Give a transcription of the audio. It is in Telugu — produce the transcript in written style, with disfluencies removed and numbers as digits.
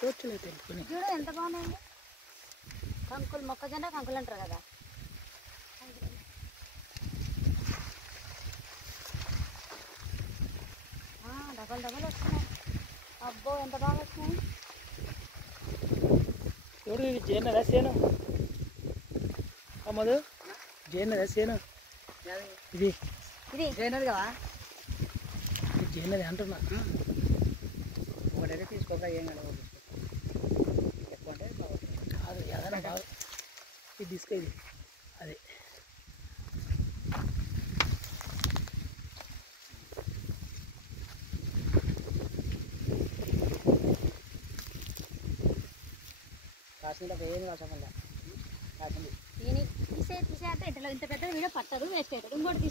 తోచలే తెలుసుకుని చూడు ఎంత బాగున్నాయండి. కంకులు మొక్కజొన్న కంకులు అంటారు కదా. డబల్ డబల్ వస్తున్నాయి. అబ్బో ఎంత బాగా వస్తున్నాయి. చూడు ఇది జేనదా సేను అమ్మదు జేనదా సేను ఇది ఇది జైనది కదా జేనది అంటున్నా. ఒకటైతే తీసుకోక ఏం కాదు ఎక్కువ అంటే కాదు ఏదైనా బాగా ఇది తీసుకో ఇది అదే కాసిన ఏం కాసం కాసింది తీసే అంటే ఇంత పెద్ద వీడియో పట్టదు, వేస్ట్ అవుతుంది. ఇంకోటి